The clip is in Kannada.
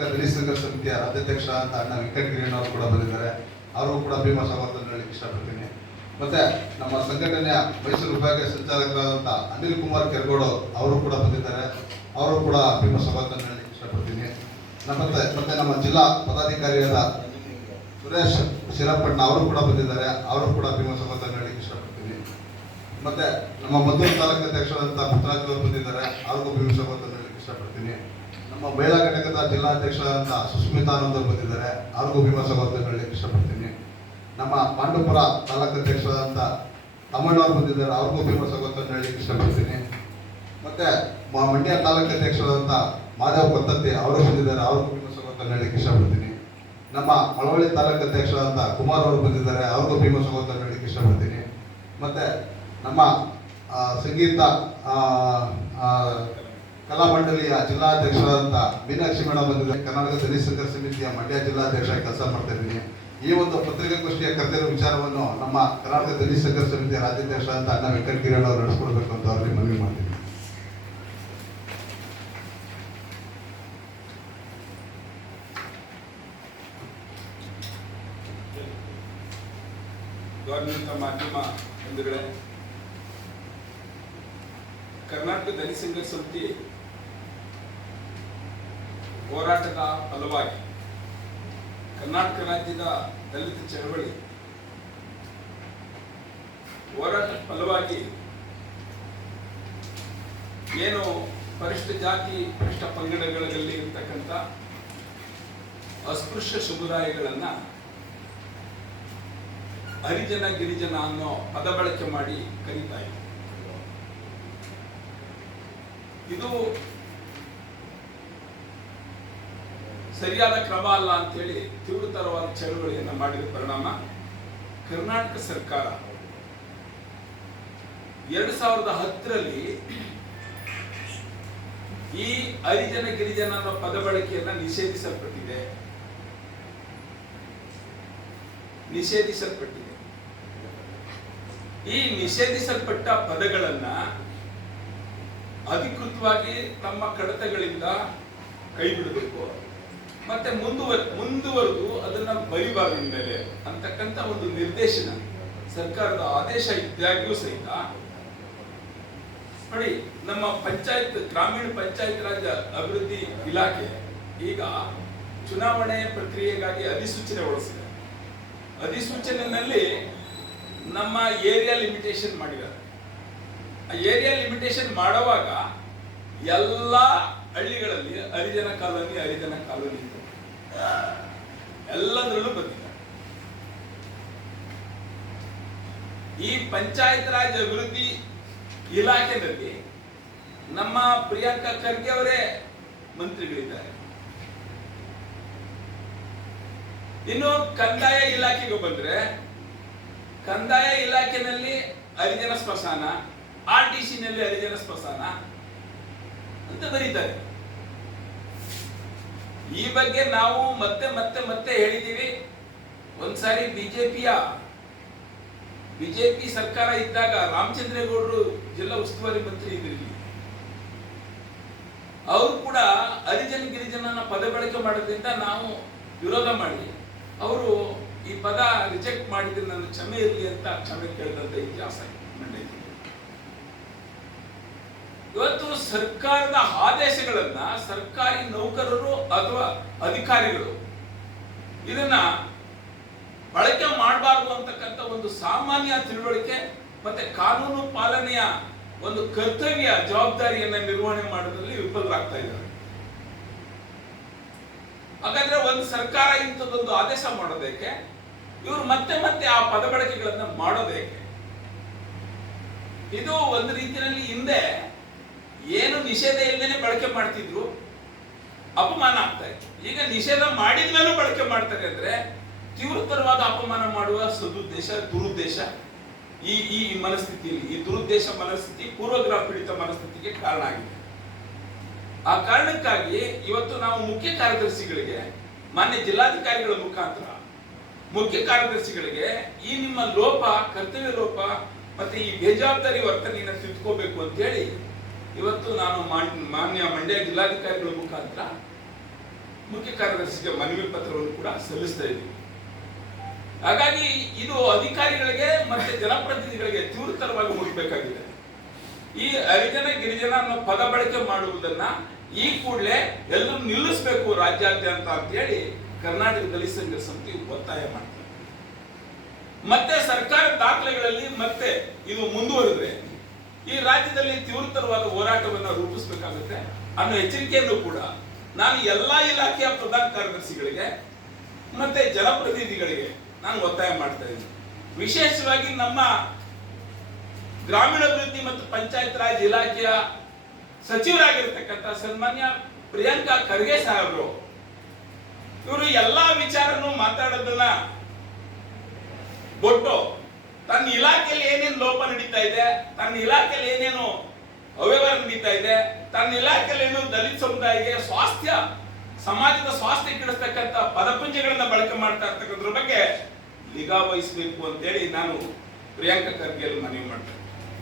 ದಲಿತ ಸಮಿತಿಯ ರಾಜ್ಯಾಧ್ಯಕ್ಷ ಅಂತ ಅಣ್ಣ ಅವರು ಕೂಡ ಬಂದಿದ್ದಾರೆ. ಅವರು ಕೂಡ ಭೀಮಾ ಸ್ವಾಗತ ಹೇಳಲಿಕ್ಕೆ ಇಷ್ಟಪಡ್ತೀನಿ. ಮತ್ತೆ ನಮ್ಮ ಸಂಘಟನೆಯ ಮೈಸೂರು ವಿಭಾಗೀಯ ಸಂಚಾಲಕರಾದಂಥ ಅನಿಲ್ ಕುಮಾರ್ ಕೆರಗೋಡು ಅವರು ಕೂಡ ಬಂದಿದ್ದಾರೆ. ಅವರು ಕೂಡ ಭೀಮಾ ಸ್ವಾಗತ ಹೇಳಲಿಕ್ಕೆ ಇಷ್ಟಪಡ್ತೀನಿ. ಮತ್ತೆ ಮತ್ತೆ ನಮ್ಮ ಜಿಲ್ಲಾ ಪದಾಧಿಕಾರಿಯಾದ ಸುರೇಶ್ ಶಿರಪ್ಪಣ್ಣ ಅವರು ಕೂಡ ಬಂದಿದ್ದಾರೆ. ಅವರು ಕೂಡ ಭೀಮಾ ಸ್ವಾಗತ ಹೇಳಲಿಕ್ಕೆ ಇಷ್ಟಪಡ್ತೀನಿ. ಮತ್ತೆ ನಮ್ಮ ಮದ್ದೂರು ತಾಲೂಕು ಅಧ್ಯಕ್ಷರಾದಂಥ ಪುಟ್ಟರಾಜ್ ಅವರು ಬಂದಿದ್ದಾರೆ. ಅವ್ರಿಗೂ ಭೀಮಾ ಸ್ವಾಗತ ಹೇಳಲಿಕ್ಕೆ ಇಷ್ಟಪಡ್ತೀನಿ. ನಮ್ಮ ಮಹಿಳಾ ಘಟಕದ ಜಿಲ್ಲಾಧ್ಯಕ್ಷರಾದಂಥ ಸುಸ್ಮಿತಾ ಬಂದಿದ್ದಾರೆ. ಅವ್ರಿಗೂ ಅಭಿಮಾನ ಹೇಳಲಿಕ್ಕೆ ಇಷ್ಟಪಡ್ತೀನಿ. ನಮ್ಮ ಪಾಂಡುಪುರ ತಾಲೂಕು ಅಧ್ಯಕ್ಷರಾದಂಥ ತಮ್ಮಣ್ಣವ್ರು ಬಂದಿದ್ದಾರೆ. ಅವ್ರಿಗೂ ಭೀಮಾ ಸ್ವಾಗತ ಹೇಳಲಿಕ್ಕೆ ಇಷ್ಟಪಡ್ತೀನಿ. ಮತ್ತೆ ಮಂಡ್ಯ ತಾಲೂಕು ಅಧ್ಯಕ್ಷರಾದಂಥ ಮಾಧವ್ ಕೊತ್ತತ್ತಿ ಅವರು ಬಂದಿದ್ದಾರೆ. ಅವ್ರಿಗೂ ಭೀಮಾ ಸ್ವಾಗತ ಹೇಳಲಿಕ್ಕೆ ಇಷ್ಟಪಡ್ತೀನಿ. ನಮ್ಮ ಮಳವಳ್ಳಿ ತಾಲೂಕು ಅಧ್ಯಕ್ಷರಾದಂಥ ಕುಮಾರ್ ಅವರು ಬಂದಿದ್ದಾರೆ. ಅವ್ರಿಗೂ ಭೀಮಾ ಹೇಳಲಿಕ್ಕೆ ಇಷ್ಟಪಡ್ತೀನಿ. ಮತ್ತೆ ನಮ್ಮ ಸಂಗೀತ ಕಲಾ ಮಂಡಳಿಯ ಜಿಲ್ಲಾಧ್ಯಕ್ಷರಾದಂಥ ಮೀನಾಕ್ಷಿ ಮೇಡಮ್ ಬಂದಿದ್ದಾರೆ. ಕರ್ನಾಟಕ ದಲಿತ ಸಮಿತಿಯ ಮಂಡ್ಯ ಜಿಲ್ಲಾಧ್ಯಕ್ಷ ಕೆಲಸ ಮಾಡ್ತಾ ಇದ್ದೀನಿ. ಈ ಒಂದು ಪತ್ರಿಕಾಗೋಷ್ಠಿಯ ಕರೆದಿರೋ ವಿಚಾರವನ್ನು ನಮ್ಮ ಕರ್ನಾಟಕ ದಲಿತ ಸಂಘರ್ಷ ಸಮಿತಿಯ ರಾಜ್ಯಾಧ್ಯಕ್ಷ ಅಂತ ಅಣ್ಣ ವೆಂಕಟಗಿರಣ್ಣ ಅವರು ನಡೆಸ್ಕೊಡ್ಬೇಕು ಅಂತ ಅವರಿಗೆ ಮನವಿ ಮಾಡ್ತೀನಿ. ಕರ್ನಾಟಕ ದಲಿತ ಸಮಿತಿ ಹೋರಾಟದ ಫಲವಾಗಿ ಕರ್ನಾಟಕ ರಾಜ್ಯದ ದಲಿತ ಚಳವಳಿ ಹೋರಾಟದ ಫಲವಾಗಿ ಏನು ಪರಿಷ್ಠ ಜಾತಿ ಪರಿಷ್ಠ ಪಂಗಡಗಳಲ್ಲಿ ಇರ್ತಕ್ಕಂಥ ಅಸ್ಪೃಶ್ಯ ಸಮುದಾಯಗಳನ್ನ ಹರಿಜನ ಗಿರಿಜನ ಅನ್ನೋ ಪದ ಬಳಕೆ ಮಾಡಿ ಕರೀತಾ ಇದು ಸರಿಯಾದ ಕ್ರಮ ಅಲ್ಲ ಅಂತೇಳಿ ತೀವ್ರತರವಾದ ಚಳುವಳಿಯನ್ನು ಮಾಡಿದ ಪರಿಣಾಮ ಕರ್ನಾಟಕ ಸರ್ಕಾರ. ಎರಡು ಸಾವಿರದ ಹತ್ತರಲ್ಲಿ ಈ ಹರಿಜನ ಗಿರಿಜನ ಅನ್ನೋ ಪದ ಬಳಕೆಯನ್ನ ನಿಷೇಧಿಸಲ್ಪಟ್ಟಿದೆ. ನಿಷೇಧಿಸಲ್ಪಟ್ಟಿದೆ. ಈ ನಿಷೇಧಿಸಲ್ಪಟ್ಟ ಪದಗಳನ್ನ ಅಧಿಕೃತವಾಗಿ ತಮ್ಮ ಕಡತಗಳಿಂದ ಕೈ ಬಿಡಬೇಕು ಮತ್ತೆ ಮುಂದುವರ್ ಮುಂದುವರೆದು ಅದನ್ನ ಬರಿಬಾರ್ದು ಮೇಲೆ ಅಂತಕ್ಕಂತ ಒಂದು ನಿರ್ದೇಶನ ಸರ್ಕಾರದ ಆದೇಶ ಇದ್ದಾಗ್ಯೂ ಸಹಿತ ನೋಡಿ, ನಮ್ಮ ಪಂಚಾಯತ್, ಗ್ರಾಮೀಣ ಪಂಚಾಯತ್ ರಾಜ್ ಅಭಿವೃದ್ಧಿ ಇಲಾಖೆ ಈಗ ಚುನಾವಣೆ ಪ್ರಕ್ರಿಯೆಗಾಗಿ ಅಧಿಸೂಚನೆ ಹೊರಡಿಸಿದೆ ಅಧಿಸೂಚನೆಯಲ್ಲಿ ನಮ್ಮ ಏರಿಯಾ ಲಿಮಿಟೇಷನ್ ಮಾಡಿದ್ದಾರೆ ಆ ಏರಿಯಾ ಲಿಮಿಟೇಷನ್ ಮಾಡುವಾಗ ಎಲ್ಲ ಹಳ್ಳಿಗಳಲ್ಲಿ ಹರಿಜನ ಕಾಲೋನಿ ಹರಿಜನ ಕಾಲೋನಿ ಇದೆ. ಎಲ್ಲದರಲ್ಲೂ ಬಂದಿದೆ ಈ ಪಂಚಾಯತ್ ರಾಜ್ ಅಭಿವೃದ್ಧಿ ಇಲಾಖೆಯಲ್ಲಿ ನಮ್ಮ ಪ್ರಿಯಾಂಕಾ ಖರ್ಗೆ ಅವರೇ ಮಂತ್ರಿಗಳಿದ್ದಾರೆ. ಇನ್ನು ಕಂದಾಯ ಇಲಾಖೆಗೆ ಬಂದ್ರೆ, ಕಂದಾಯ ಇಲಾಖೆನಲ್ಲಿ ಹರಿಜನ ಸ್ಮಶಾನ ಆರ್ ಟಿ ಸಿ ನಲ್ಲಿ ಹರಿಜನ ಸ್ಮಶಾನ ಅಂತ ಬರೀತಾರೆ. ಈ ಬಗ್ಗೆ ನಾವು ಮತ್ತೆ ಮತ್ತೆ ಮತ್ತೆ ಹೇಳಿದೀವಿ ಒಂದ್ಸಾರಿ ಬಿಜೆಪಿಯ, ಬಿಜೆಪಿ ಸರ್ಕಾರ ಇದ್ದಾಗ ರಾಮಚಂದ್ರೇಗೌಡರು ಜಿಲ್ಲಾ ಉಸ್ತುವಾರಿ ಮಂತ್ರಿ ಇದ್ರಿ ಅವರು ಕೂಡ ಹರಿಜನ ಗಿರಿಜನನ ಪದ ಬಳಕೆ ಮಾಡೋದ್ರಿಂದ ನಾವು ವಿರೋಧ ಮಾಡಿ ಅವರು ಈ ಪದ ರಿಜೆಕ್ಟ್ ಮಾಡಿದ್ರೆ ನನ್ನ ಕ್ಷಮೆ ಇರಲಿ ಅಂತ ಕ್ಷಮೆ ಕೇಳಿದಂತ ಇತಿಹಾಸ ಮಂಡ್ಯ. ಇವತ್ತು ಸರ್ಕಾರದ ಆದೇಶಗಳನ್ನ ಸರ್ಕಾರಿ ನೌಕರರು ಅಥವಾ ಅಧಿಕಾರಿಗಳು ಇದನ್ನ ಬಳಕೆ ಮಾಡಬಾರದು ಅಂತಕ್ಕಂಥ ಒಂದು ಸಾಮಾನ್ಯ ತಿಳುವಳಿಕೆ ಮತ್ತೆ ಕಾನೂನು ಪಾಲನೆಯ ಒಂದು ಕರ್ತವ್ಯ ಜವಾಬ್ದಾರಿಯನ್ನ ನಿರ್ವಹಣೆ ಮಾಡೋದ್ರಲ್ಲಿ ವಿಫಲರಾಗ್ತಾ ಇದ್ದಾರೆ. ಹಾಗಾದ್ರೆ ಒಂದು ಸರ್ಕಾರ ಇಂಥದ್ದೊಂದು ಆದೇಶ ಮಾಡೋದಕ್ಕೆ ಇವರು ಮತ್ತೆ ಮತ್ತೆ ಆ ಪದ ಬಳಕೆಗಳನ್ನ ಮಾಡೋದೇಕೆ? ಇದು ಒಂದು ರೀತಿಯಲ್ಲಿ ಹಿಂದೆ ನಿಷೇಧ ಇಲ್ಲದೇನೆ ಬಳಕೆ ಮಾಡ್ತಿದ್ರು, ಅಪಮಾನ ಆಗ್ತಾ ಇತ್ತು. ಈಗ ನಿಷೇಧ ಮಾಡಿದ ಮೇಲೂ ಬಳಕೆ ಮಾಡ್ತಾರೆ ಅಂದ್ರೆ ತೀವ್ರತರವಾದ ಅಪಮಾನ ಮಾಡುವ ಸದುದ್ದೇಶ, ದುರುದ್ದೇಶ ಈ ಈ ಮನಸ್ಥಿತಿಯಲ್ಲಿ. ಈ ದುರುದ್ದೇಶ ಮನಸ್ಥಿತಿ ಪೂರ್ವಗ್ರಹ ಪೀಡಿತ ಮನಸ್ಥಿತಿಗೆ ಕಾರಣ ಆಗಿದೆ. ಆ ಕಾರಣಕ್ಕಾಗಿ ಇವತ್ತು ನಾವು ಮುಖ್ಯ ಕಾರ್ಯದರ್ಶಿಗಳಿಗೆ, ಮಾನ್ಯ ಜಿಲ್ಲಾಧಿಕಾರಿಗಳ ಮುಖಾಂತರ ಮುಖ್ಯ ಕಾರ್ಯದರ್ಶಿಗಳಿಗೆ ಈ ನಿಮ್ಮ ಲೋಪ, ಕರ್ತವ್ಯ ಲೋಪ ಮತ್ತೆ ಈ ಬೇಜವಾಬ್ದಾರಿ ವರ್ತನೆಯನ್ನು ತಿದ್ಕೋಬೇಕು ಅಂತ ಹೇಳಿ ಇವತ್ತು ನಾನು ಮಾನ್- ಮಾನ್ಯ ಮಂಡ್ಯ ಜಿಲ್ಲಾಧಿಕಾರಿಗಳ ಮುಖಾಂತರ ಮುಖ್ಯ ಕಾರ್ಯದರ್ಶಿಗೆ ಮನವಿ ಪತ್ರವನ್ನು ಕೂಡ ಸಲ್ಲಿಸ್ತಾ ಇದ್ದೀನಿ. ಹಾಗಾಗಿ ಇದು ಅಧಿಕಾರಿಗಳಿಗೆ ಮತ್ತೆ ಜನಪ್ರತಿನಿಧಿಗಳಿಗೆ ತೀವ್ರತರವಾಗಿ ಮುಟ್ಟಬೇಕಾಗಿದೆ ಈ ಹರಿಜನ, ಗಿರಿಜನ ಅನ್ನೋ ಪದ ಬಳಕೆ ಮಾಡುವುದನ್ನ ಈ ಕೂಡಲೇ ಎಲ್ಲರೂ ನಿಲ್ಲಿಸಬೇಕು ರಾಜ್ಯಾದ್ಯಂತ ಅಂತ ಹೇಳಿ ಕರ್ನಾಟಕ ದಲಿತ ಸಂಘ ಸಮಿತಿ ಒತ್ತಾಯ ಮಾಡ್ತಾರೆ ಮತ್ತೆ ಸರ್ಕಾರ ದಾಖಲೆಗಳಲ್ಲಿ ಮತ್ತೆ ಇದು ಈ ತೀವ್ರತರವಾದ ಹೋರಾಟವನ್ನು ರೂಪಿಸಬೇಕಾಗುತ್ತೆ ಅನ್ನೋ ಎಚ್ಚರಿಕೆಯನ್ನು ಕೂಡ ನಾನು ಎಲ್ಲಾ ಇಲಾಖೆಯ ಪ್ರಧಾನ ಕಾರ್ಯದರ್ಶಿಗಳಿಗೆ ಮತ್ತೆ ಜನಪ್ರತಿನಿಧಿಗಳಿಗೆ ನಾನು ಒತ್ತಾಯ ಮಾಡ್ತಾ ಇದ್ದೀನಿ. ವಿಶೇಷವಾಗಿ ನಮ್ಮ ಗ್ರಾಮೀಣಾಭಿವೃದ್ಧಿ ಮತ್ತು ಪಂಚಾಯತ್ ರಾಜ್ ಇಲಾಖೆಯ ಸಚಿವರಾಗಿರ್ತಕ್ಕಂಥ ಸನ್ಮಾನ್ಯ ಪ್ರಿಯಾಂಕಾ ಖರ್ಗೆ ಸಾಹೇಬರು, ಇವರು ಎಲ್ಲಾ ವಿಚಾರನೂ ಮಾತಾಡೋದನ್ನ ಬಿಟ್ಟು ತನ್ನ ಇಲಾಖೆಯಲ್ಲಿ ಏನೇನು ಲೋಪ ನಡೀತಾ ಇದೆ, ತನ್ನ ಇಲಾಖೆಯಲ್ಲಿ ಏನೇನು ಅವ್ಯವಹಾರ ನಡೀತಾ ಇದೆ. ತನ್ನ ಇಲಾಖೆಯಲ್ಲಿ ಏನು ದಲಿತ ಸಮುದಾಯಕ್ಕೆ ಸ್ವಾಸ್ಥ್ಯ, ಸಮಾಜದ ಸ್ವಾಸ್ಥ್ಯ ಕೆಡಿಸ್ತಕ್ಕಂಥ ಪದಪುಂಜಗಳನ್ನ ಬಳಕೆ ಮಾಡ್ತಾ ಇರ್ತಕ್ಕಂಥದ್ರ ಬಗ್ಗೆ ನಿಗಾ ವಹಿಸಬೇಕು ಅಂತೇಳಿ ನಾನು ಪ್ರಿಯಾಂಕಾ ಖರ್ಗೆ ಮನವಿ ಮಾಡ್ತೇನೆ.